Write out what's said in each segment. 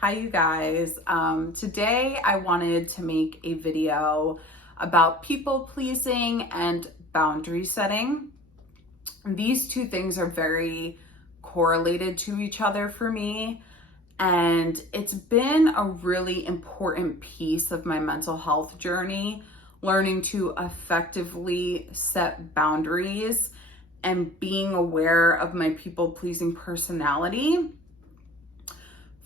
Hi, you guys. Today I wanted to make a video about people pleasing and boundary setting. These two things are very correlated to each other for me, and it's been a really important piece of my mental health journey, learning to effectively set boundaries and being aware of my people pleasing personality.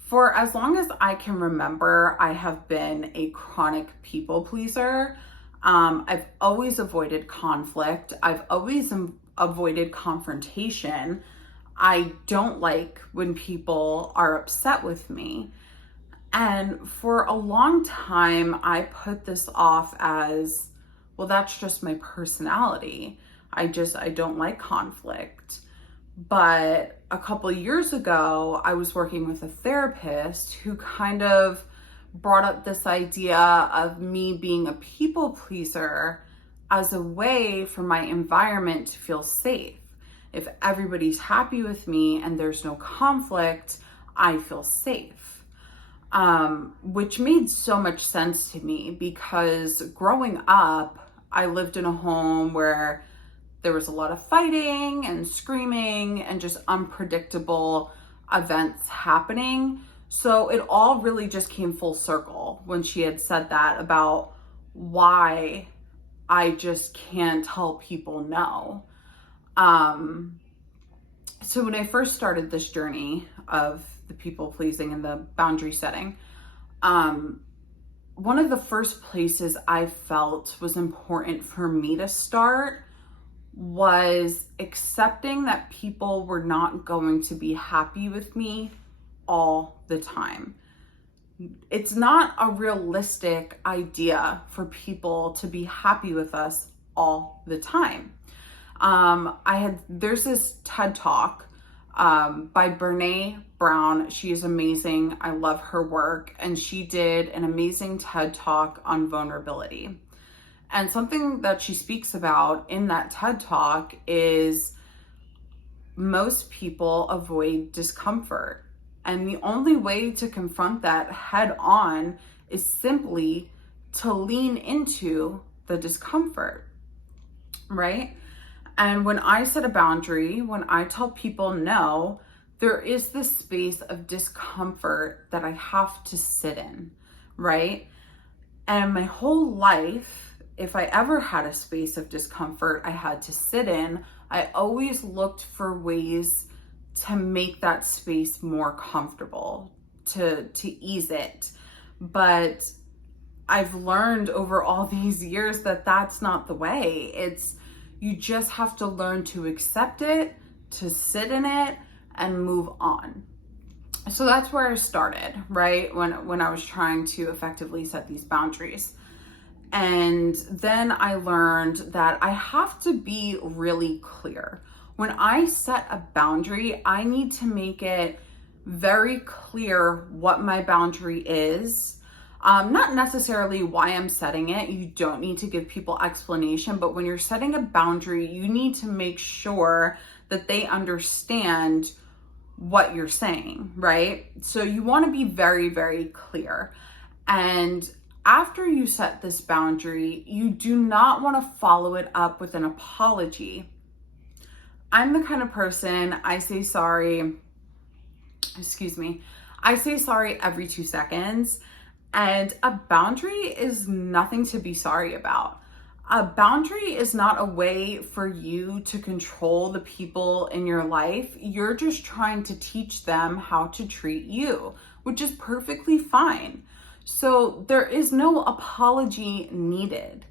For as long as I can remember, I have been a chronic people pleaser. I've always avoided conflict. I've always avoided confrontation. I don't like when people are upset with me. And for a long time, I put this off as, well, that's just my personality. I don't like conflict. But a couple of years ago, I was working with a therapist who kind of brought up this idea of me being a people pleaser as a way for my environment to feel safe. If everybody's happy with me and there's no conflict, I feel safe. Which made so much sense to me because growing up, I lived in a home where there was a lot of fighting and screaming and just unpredictable events happening. So it all really just came full circle when she had said that about why I just can't tell people no. So when I first started this journey of the people pleasing and the boundary setting, one of the first places I felt was important for me to start was accepting that people were not going to be happy with me all the time. It's not a realistic idea for people to be happy with us all the time. There's this TED Talk by Brene Brown. She is amazing. I love her work. And she did an amazing TED Talk on vulnerability. And something that she speaks about in that TED Talk is most people avoid discomfort. And the only way to confront that head on is simply to lean into the discomfort, right? And when I set a boundary, when I tell people no, there is this space of discomfort that I have to sit in, right? And my whole life, if I ever had a space of discomfort I had to sit in, I always looked for ways to make that space more comfortable, to ease it. But I've learned over all these years that that's not the way. You just have to learn to accept it, to sit in it, and move on. So that's where I started, right? When I was trying to effectively set these boundaries. And then I learned that I have to be really clear. When I set a boundary, I need to make it very clear what my boundary is. Not necessarily why I'm setting it. You don't need to give people explanation, but when you're setting a boundary, you need to make sure that they understand what you're saying, right? So you want to be very, very clear. And after you set this boundary, you do not want to follow it up with an apology. I'm the kind of person, I say sorry every 2 seconds. And a boundary is nothing to be sorry about. A boundary is not a way for you to control the people in your life. You're just trying to teach them how to treat you, which is perfectly fine. So there is no apology needed.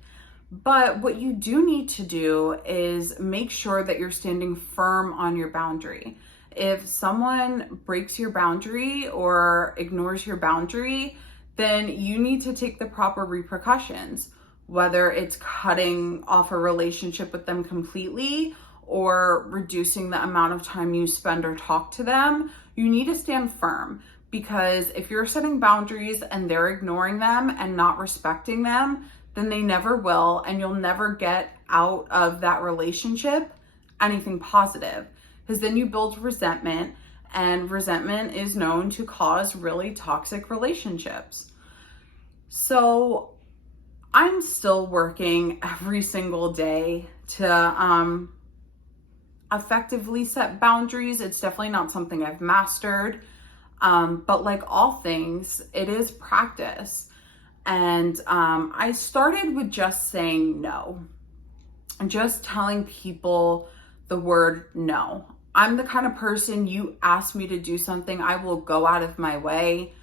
But what you do need to do is make sure that you're standing firm on your boundary. If someone breaks your boundary or ignores your boundary, then you need to take the proper repercussions, whether it's cutting off a relationship with them completely or reducing the amount of time you spend or talk to them. You need to stand firm. Because if you're setting boundaries and they're ignoring them and not respecting them, then they never will, and you'll never get out of that relationship anything positive. Because then you build resentment and resentment is known to cause really toxic relationships. So I'm still working every single day to effectively set boundaries. It's definitely not something I've mastered. But like all things, it is practice. And I started with just saying no, and just telling people the word no. I'm the kind of person, you ask me to do something, I will go out of my way.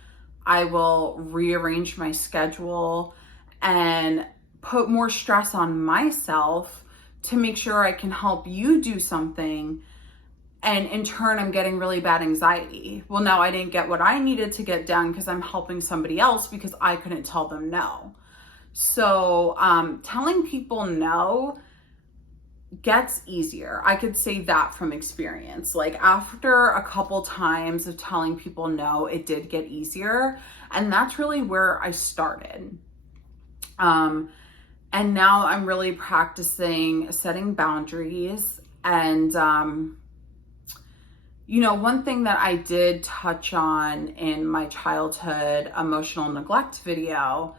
I will rearrange my schedule and put more stress on myself to make sure I can help you do something. And in turn, I'm getting really bad anxiety. Well, now I didn't get what I needed to get done because I'm helping somebody else because I couldn't tell them no. So telling people no gets easier. I could say that from experience. Like after a couple times of telling people no, it did get easier. And that's really where I started. And now I'm really practicing setting boundaries. And, one thing that I did touch on in my childhood emotional neglect video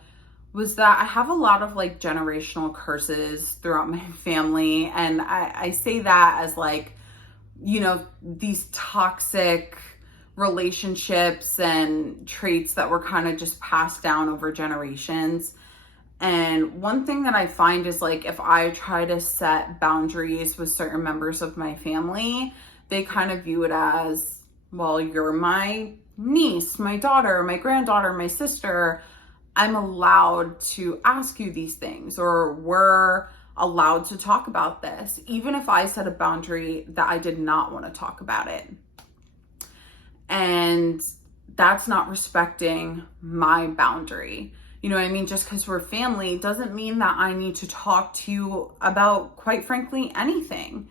was that I have a lot of like generational curses throughout my family. And I say that as like, these toxic relationships and traits that were kind of just passed down over generations. And one thing that I find is like, if I try to set boundaries with certain members of my family, they kind of view it as, well, you're my niece, my daughter, my granddaughter, my sister. I'm allowed to ask you these things, or we're allowed to talk about this, even if I set a boundary that I did not want to talk about it. And that's not respecting my boundary. You know what I mean? Just because we're family doesn't mean that I need to talk to you about, quite frankly, anything.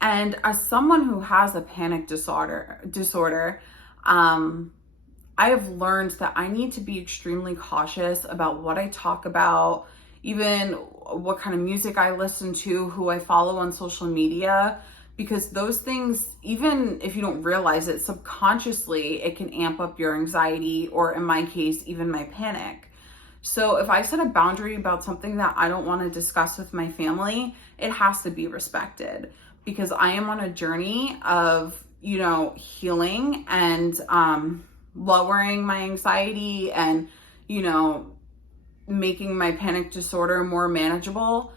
And as someone who has a panic disorder, I have learned that I need to be extremely cautious about what I talk about, even what kind of music I listen to, who I follow on social media, because those things, even if you don't realize it, subconsciously, it can amp up your anxiety, or in my case, even my panic. So if I set a boundary about something that I don't want to discuss with my family, it has to be respected, because I am on a journey of, healing and lowering my anxiety and, making my panic disorder more manageable.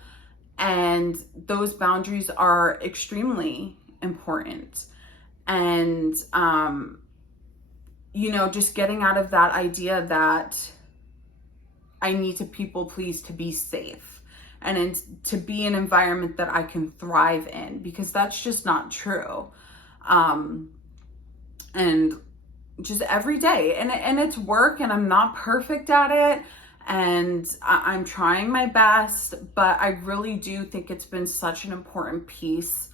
And those boundaries are extremely important. And, just getting out of that idea that I need to people please to be safe and to be an environment that I can thrive in, because that's just not true. And just every day, and it's work, and I'm not perfect at it, and I'm trying my best, but I really do think it's been such an important piece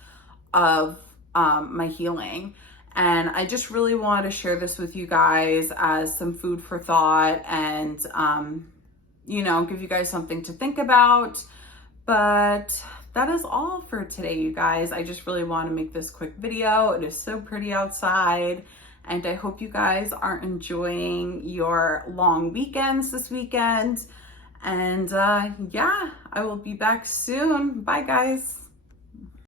of my healing. And I just really wanted to share this with you guys as some food for thought, and give you guys something to think about. But that is all for today, you guys. I just really want to make this quick video. It is so pretty outside, and I hope you guys are enjoying your long weekends this weekend. And I will be back soon. Bye, guys.